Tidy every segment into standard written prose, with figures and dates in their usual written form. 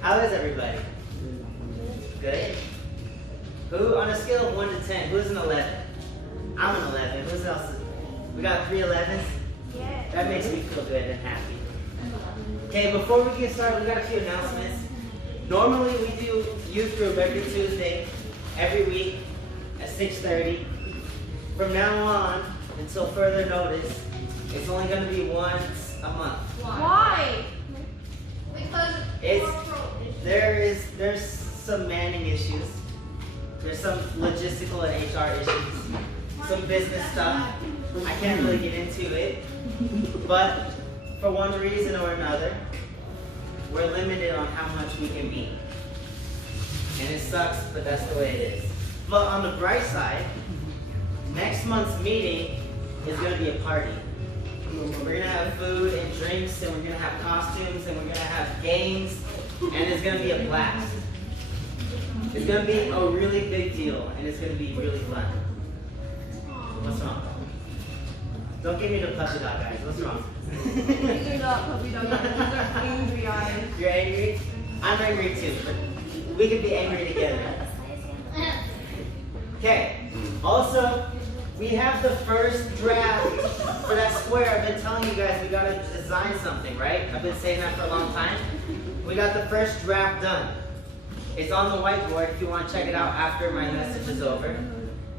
How is everybody? Good? Who, on a scale of 1 to 10, who's an 11? I'm an 11. Who's else? We got 3 11s? Yeah. That makes me feel good and happy. Okay, before we get started, we got a few announcements. Normally we do youth group every Tuesday, every week at 6:30. From now on, until further notice, it's only going to be once a month. Why? Because There's some manning issues. There's some logistical and HR issues. Some business stuff. I can't really get into it. But for one reason or another, we're limited on how much we can be. And it sucks, but that's the way it is. But on the bright side, next month's meeting is going to be a party. We're going to have food and drinks, and we're going to have costumes, and we're going to have games, and it's going to be a blast. It's going to be a really big deal, and it's going to be really fun. What's wrong? Don't give me the puppy dog guys. What's wrong? These are not puppy dog eyes. These are angry eyes. You're angry? I'm angry too, but we can be angry together. Okay. Also, we have the first draft for that square. I've been telling you guys we gotta design something, right? I've been saying that for a long time. We got the first draft done. It's on the whiteboard if you want to check it out after my message is over.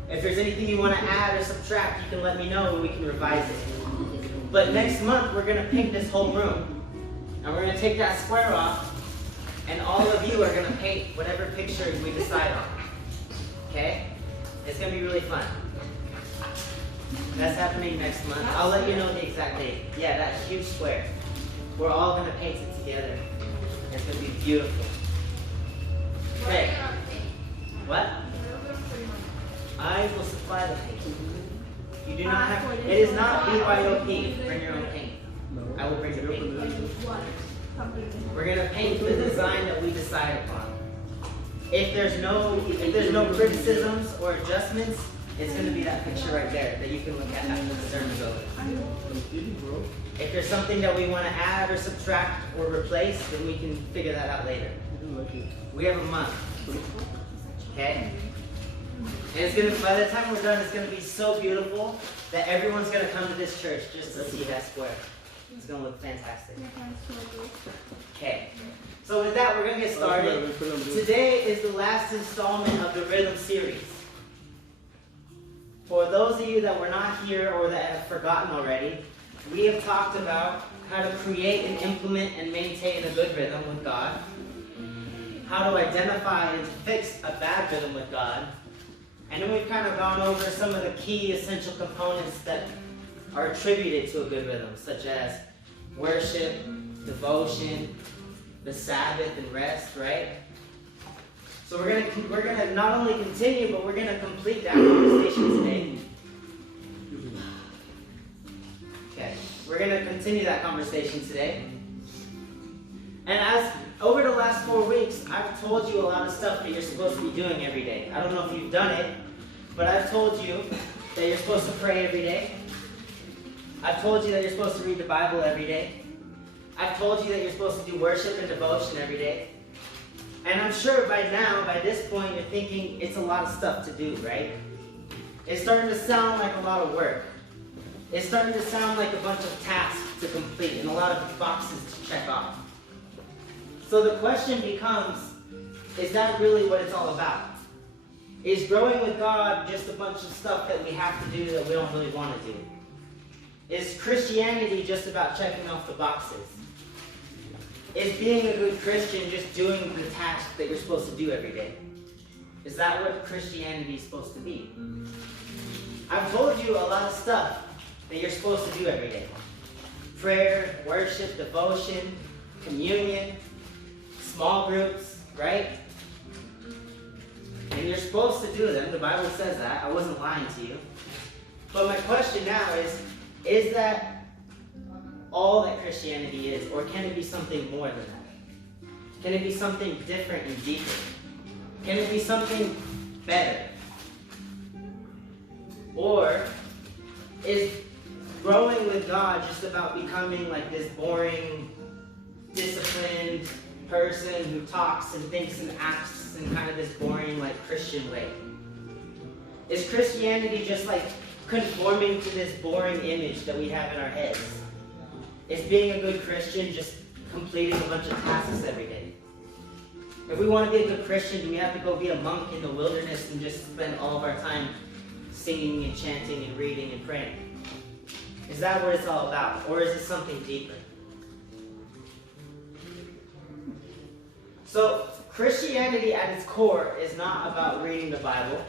If there's anything you want to add or subtract, you can let me know and we can revise it. But next month, we're going to paint this whole room. And we're going to take that square off. And all of you are going to paint whatever picture we decide on. Okay? It's going to be really fun. That's happening next month. I'll let you know the exact date. Yeah, that huge square. We're all going to paint it together. It's going to be beautiful. Okay. What? I will supply the paint. You do not have. It is not BYOP. Bring your own paint. I will bring the paint. We're gonna paint the design that we decide upon. If there's no criticisms or adjustments, it's gonna be that picture right there that you can look at after the sermon's over. If there's something that we want to add or subtract or replace, then we can figure that out later. We have a month. Okay? And it's gonna, by the time we're done, it's gonna be so beautiful that everyone's gonna come to this church just to see that square. It's gonna look fantastic. Okay. So with that, we're gonna get started. Today is the last installment of the Rhythm series. For those of you that were not here or that have forgotten already, we have talked about how to create and implement and maintain a good rhythm with God, how to identify and fix a bad rhythm with God, and then we've kind of gone over some of the key essential components that are attributed to a good rhythm, such as worship, devotion, the Sabbath, and rest, right? So we're gonna not only continue, but we're gonna complete that conversation today. Okay, we're gonna continue that conversation today. And as over the last 4 weeks, I've told you a lot of stuff that you're supposed to be doing every day. I don't know if you've done it, but I've told you that you're supposed to pray every day. I've told you that you're supposed to read the Bible every day. I've told you that you're supposed to do worship and devotion every day. And I'm sure by now, by this point, you're thinking it's a lot of stuff to do, right? It's starting to sound like a lot of work. It's starting to sound like a bunch of tasks to complete and a lot of boxes to check off. So the question becomes, is that really what it's all about? Is growing with God just a bunch of stuff that we have to do that we don't really want to do? Is Christianity just about checking off the boxes? Is being a good Christian just doing the task that you're supposed to do every day? Is that what Christianity is supposed to be? I've told you a lot of stuff that you're supposed to do every day. Prayer, worship, devotion, communion, small groups, right? And you're supposed to do them. The Bible says that. I wasn't lying to you. But my question now is that all that Christianity is, or can it be something more than that? Can it be something different and deeper? Can it be something better? Or is growing with God just about becoming like this boring, disciplined, person who talks and thinks and acts in kind of this boring, like, Christian way? Is Christianity just like conforming to this boring image that we have in our heads? Is being a good Christian just completing a bunch of tasks every day? If we want to be a good Christian, do we have to go be a monk in the wilderness and just spend all of our time singing and chanting and reading and praying? Is that what it's all about? Or is it something deeper? So, Christianity at its core is not about reading the Bible.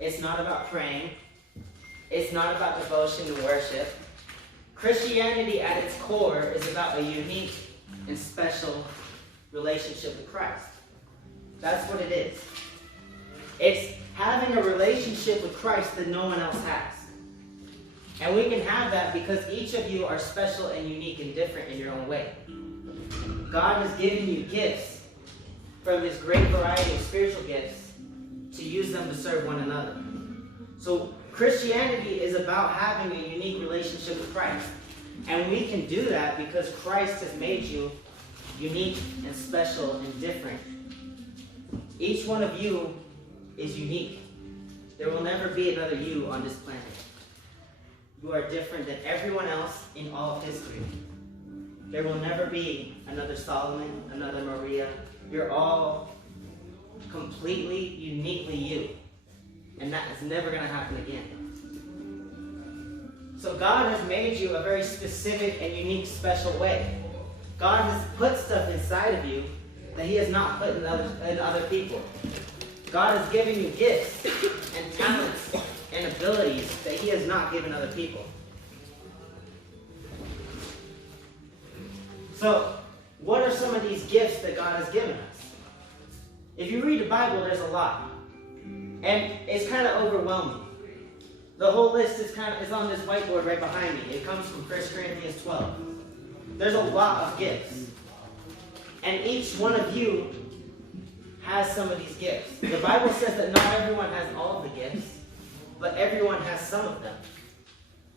It's not about praying. It's not about devotion and worship. Christianity at its core is about a unique and special relationship with Christ. That's what it is. It's having a relationship with Christ that no one else has. And we can have that because each of you are special and unique and different in your own way. God has given you gifts from this great variety of spiritual gifts to use them to serve one another. So Christianity is about having a unique relationship with Christ. And we can do that because Christ has made you unique and special and different. Each one of you is unique. There will never be another you on this planet. You are different than everyone else in all of history. There will never be another Solomon, another Maria. You're all completely, uniquely you. And that is never going to happen again. So God has made you a very specific and unique, special way. God has put stuff inside of you that He has not put in other people. God has given you gifts and talents and abilities that He has not given other people. So, what are some of these gifts that God has given us? If you read the Bible, there's a lot. And it's kind of overwhelming. The whole list is on this whiteboard right behind me. It comes from 1 Corinthians 12. There's a lot of gifts. And each one of you has some of these gifts. The Bible says that not everyone has all of the gifts, but everyone has some of them.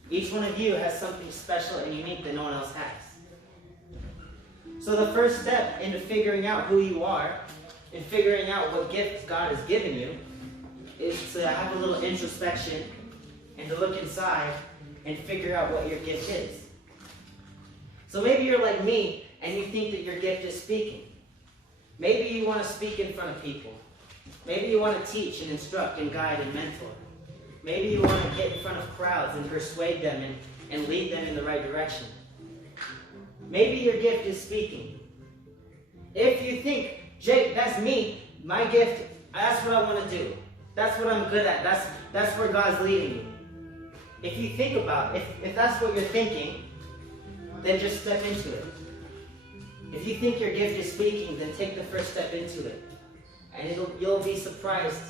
Each one of you has something special and unique that no one else has. So the first step into figuring out who you are and figuring out what gifts God has given you is to have a little introspection and to look inside and figure out what your gift is. So maybe you're like me and you think that your gift is speaking. Maybe you want to speak in front of people. Maybe you want to teach and instruct and guide and mentor. Maybe you want to get in front of crowds and persuade them and lead them in the right direction. Maybe your gift is speaking. If you think, Jake, that's me, my gift, that's what I want to do. That's what I'm good at. That's where God's leading me. If you think about it, if that's what you're thinking, then just step into it. If you think your gift is speaking, then take the first step into it. And you'll be surprised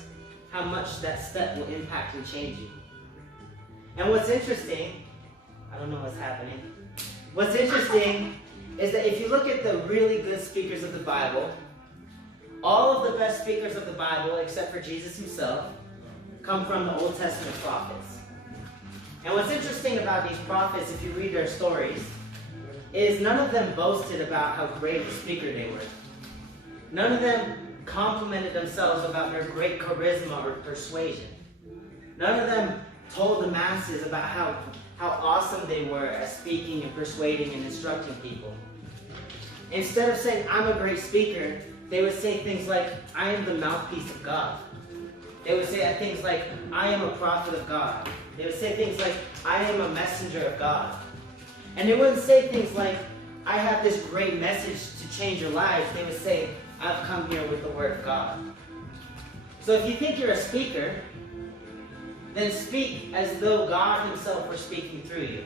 how much that step will impact and change you. And what's interesting, I don't know what's happening. What's interesting is that if you look at the really good speakers of the Bible, all of the best speakers of the Bible, except for Jesus Himself, come from the Old Testament prophets. And what's interesting about these prophets, if you read their stories, is none of them boasted about how great a speaker they were. None of them complimented themselves about their great charisma or persuasion. None of them told the masses about how awesome they were at speaking and persuading and instructing people. Instead of saying, I'm a great speaker, they would say things like, I am the mouthpiece of God. They would say things like, I am a prophet of God. They would say things like, I am a messenger of God. And they wouldn't say things like, I have this great message to change your lives. They would say, I've come here with the word of God. So if you think you're a speaker, then speak as though God Himself were speaking through you.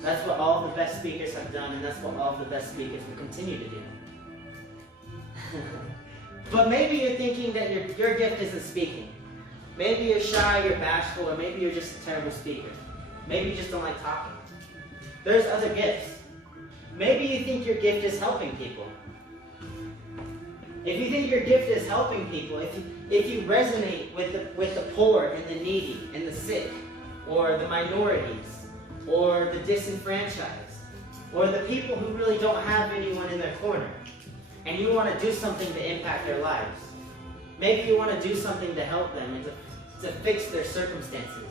That's what all the best speakers have done, and that's what all the best speakers will continue to do. But maybe you're thinking that your gift isn't speaking. Maybe you're shy, you're bashful, or maybe you're just a terrible speaker. Maybe you just don't like talking. There's other gifts. Maybe you think your gift is helping people. If you think your gift is helping people, if you resonate with the poor and the needy and the sick, or the minorities, or the disenfranchised, or the people who really don't have anyone in their corner, and you want to do something to impact their lives. Maybe you want to do something to help them and to fix their circumstances.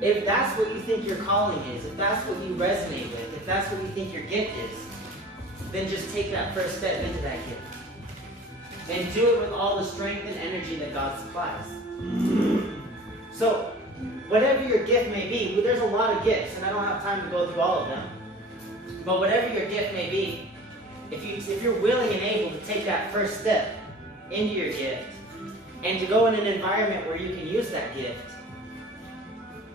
If that's what you think your calling is, if that's what you resonate with, if that's what you think your gift is, then just take that first step into that gift. And do it with all the strength and energy that God supplies. So, whatever your gift may be, well, there's a lot of gifts, and I don't have time to go through all of them. But whatever your gift may be, if you're willing and able to take that first step into your gift, and to go in an environment where you can use that gift,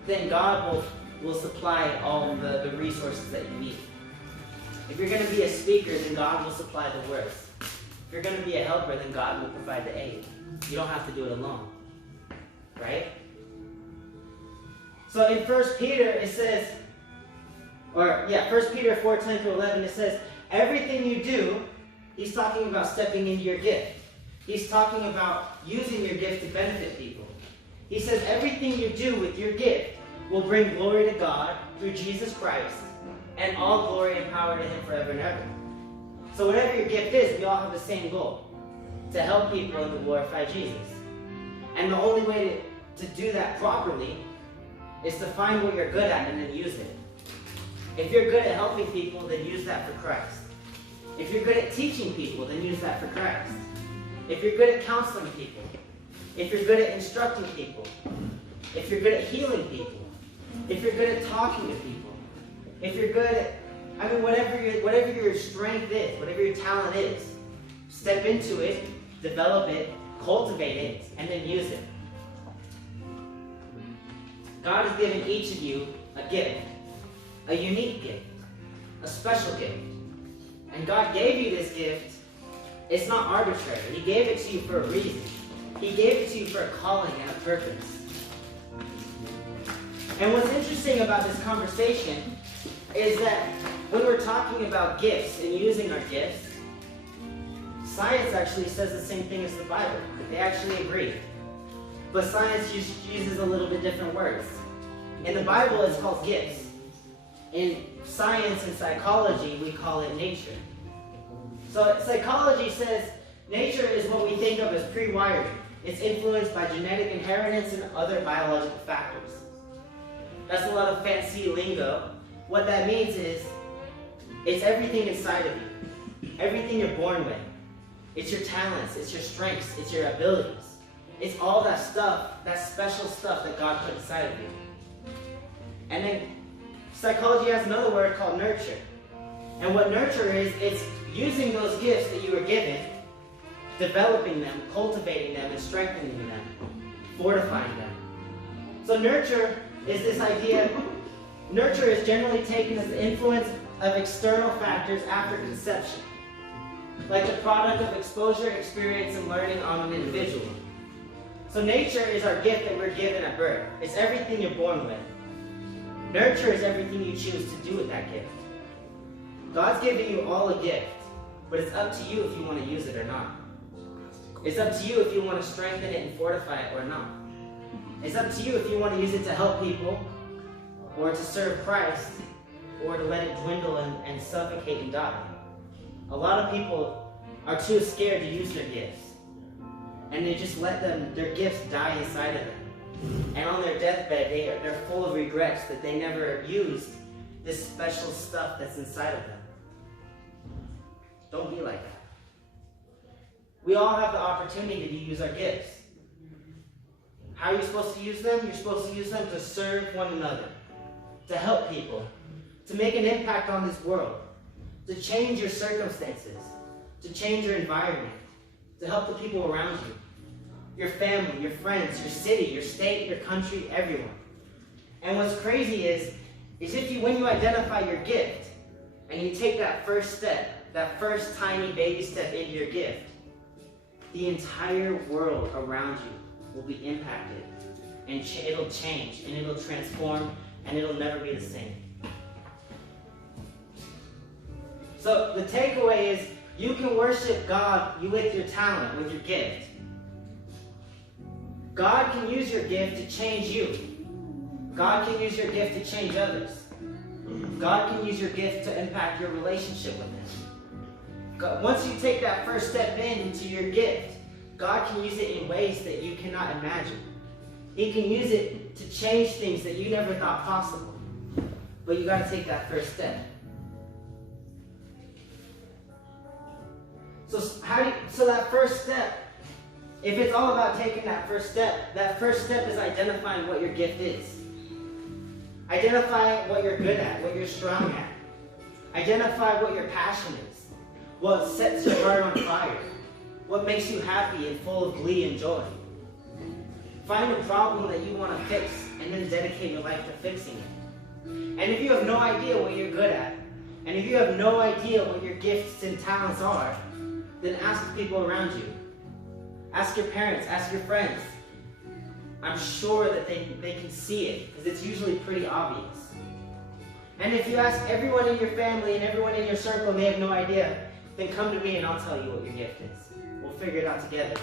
then God will supply all the resources that you need. If you're going to be a speaker, then God will supply the words. If you're going to be a helper, then God will provide the aid. You don't have to do it alone. Right? So in 1 Peter, it says, 1 Peter 4:10-11, it says, everything you do, he's talking about stepping into your gift. He's talking about using your gift to benefit people. He says everything you do with your gift will bring glory to God through Jesus Christ, and all glory and power to him forever and ever. So whatever your gift is, we all have the same goal, to help people and to glorify Jesus. And the only way to do that properly is to find what you're good at and then use it. If you're good at helping people, then use that for Christ. If you're good at teaching people, then use that for Christ. If you're good at counseling people, if you're good at instructing people, if you're good at healing people, if you're good at talking to people, if you're good at, whatever your strength is, whatever your talent is, step into it, develop it, cultivate it, and then use it. God has given each of you a gift, a unique gift, a special gift. And God gave you this gift. It's not arbitrary. He gave it to you for a reason. He gave it to you for a calling and a purpose. And what's interesting about this conversation is that when we're talking about gifts and using our gifts, science actually says the same thing as the Bible. They actually agree. But science uses a little bit different words. In the Bible, it's called gifts. In science and psychology, we call it nature. So psychology says nature is what we think of as pre-wiring. It's influenced by genetic inheritance and other biological factors. That's a lot of fancy lingo. What that means is it's everything inside of you. Everything you're born with. It's your talents, it's your strengths, it's your abilities. It's all that stuff, that special stuff that God put inside of you. And then psychology has another word called nurture. And what nurture is, it's using those gifts that you were given, developing them, cultivating them, and strengthening them, fortifying them. So nurture is this idea. Nurture is generally taken as the influence of external factors after conception, like the product of exposure, experience, and learning on an individual. So nature is our gift that we're given at birth. It's everything you're born with. Nurture is everything you choose to do with that gift. God's giving you all a gift, but it's up to you if you want to use it or not. It's up to you if you want to strengthen it and fortify it or not. It's up to you if you want to use it to help people, or to serve Christ, or to let it dwindle and suffocate and die. A lot of people are too scared to use their gifts, and they just let their gifts die inside of them. And on their deathbed, they're full of regrets that they never used this special stuff that's inside of them. Don't be like that. We all have the opportunity to use our gifts. How are you supposed to use them? You're supposed to use them to serve one another, to help people, to make an impact on this world, to change your circumstances, to change your environment, to help the people around you, your family, your friends, your city, your state, your country, everyone. And what's crazy is when you identify your gift and you take that first step, that first tiny baby step into your gift, the entire world around you will be impacted, and it'll change, and it'll transform, and it'll never be the same. So the takeaway is, you can worship God with your talent, with your gift. God can use your gift to change you. God can use your gift to change others. God can use your gift to impact your relationship with Him. Once you take that first step into your gift, God can use it in ways that you cannot imagine. He can use it to change things that you never thought possible. But you got to take that first step. So that first step, if it's all about taking that first step is identifying what your gift is. Identify what you're good at, what you're strong at. Identify what your passion is. What sets your heart on fire. What makes you happy and full of glee and joy. Find a problem that you want to fix and then dedicate your life to fixing it. And if you have no idea what you're good at, and if you have no idea what your gifts and talents are, then ask the people around you. Ask your parents, ask your friends. I'm sure that they can see it, because it's usually pretty obvious. And if you ask everyone in your family and everyone in your circle and they have no idea, then come to me and I'll tell you what your gift is. We'll figure it out together.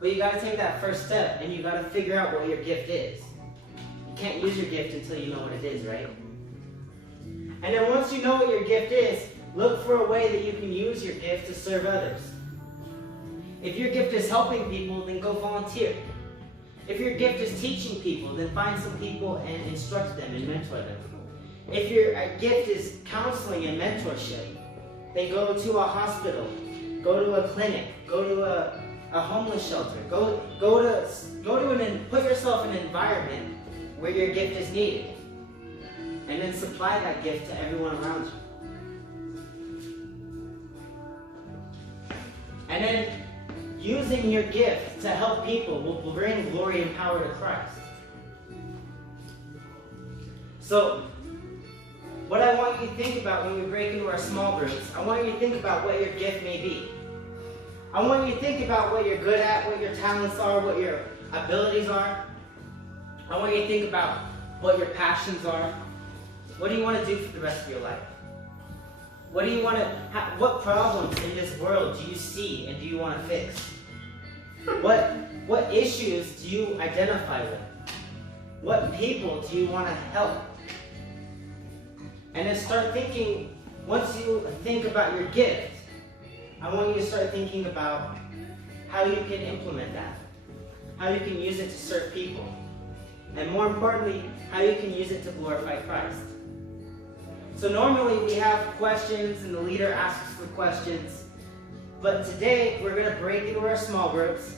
But you got to take that first step, and you got to figure out what your gift is. You can't use your gift until you know what it is, right? And then once you know what your gift is, look for a way that you can use your gift to serve others. If your gift is helping people, then go volunteer. If your gift is teaching people, then find some people and instruct them and mentor them. If your gift is counseling and mentorship, then go to a hospital, go to a clinic, go to a homeless shelter, put yourself in an environment where your gift is needed, and then supply that gift to everyone around you. And then using your gift to help people will bring glory and power to Christ. So, what I want you to think about when we break into our small groups, I want you to think about what your gift may be. I want you to think about what you're good at, what your talents are, what your abilities are. I want you to think about what your passions are. What do you want to do for the rest of your life? What problems in this world do you see and do you want to fix? What issues do you identify with? What people do you want to help? And then start thinking, once you think about your gift, I want you to start thinking about how you can implement that. How you can use it to serve people. And more importantly, how you can use it to glorify Christ. So normally we have questions and the leader asks for questions. But today we're going to break into our small groups,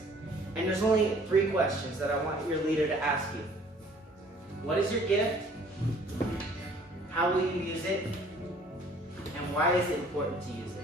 and there's only 3 questions that I want your leader to ask you. What is your gift? How will you use it? And why is it important to use it?